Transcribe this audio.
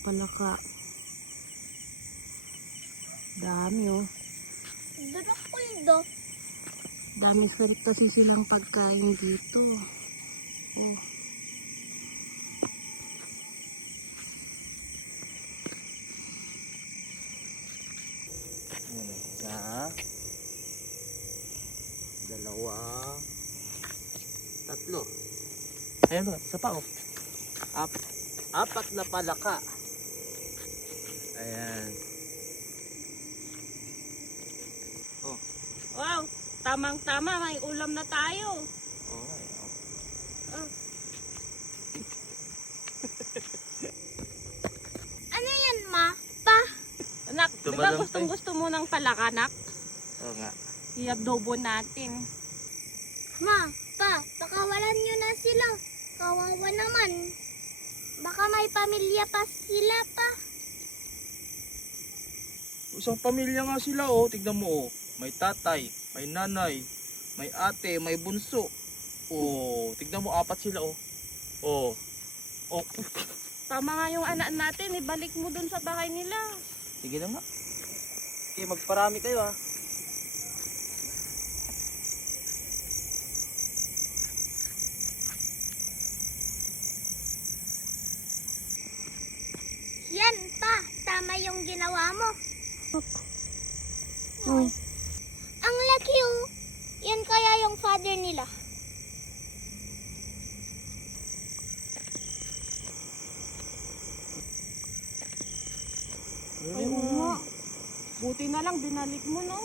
Palaka. Dami oh. Dadak ko yun do. Daming swerte kasi silang pagkain dito. Oh. Isa, dalawa, tatlo. Ayun o, isa pa o. Apat na palaka. Ayan. Oh. Wow, tamang-tama, may ulam na tayo. Okay. Oh. Ano yan, ma? Pa? Anak, di ba Tumalong gustong-gusto mo ng palaka, anak? Oo nga. I-adobo natin. Ma, pa, pakawalan nyo na sila. Kawawa naman. Baka may pamilya pa sila pa. Isang pamilya nga sila oh. Tignan mo oh. May tatay, may nanay, may ate, may bunso. Oh, tignan mo apat sila oh. Oh. Oh. Tama nga yung anak natin, ibalik mo dun sa bahay nila. Sige na nga. Okay, magparami kayo ha. Yan, pa. Tama yung ginawa mo. Oh. Ang laki oh. Yan kaya yung father nila. Ay, oo nga. Buti na lang, binalik mo, no?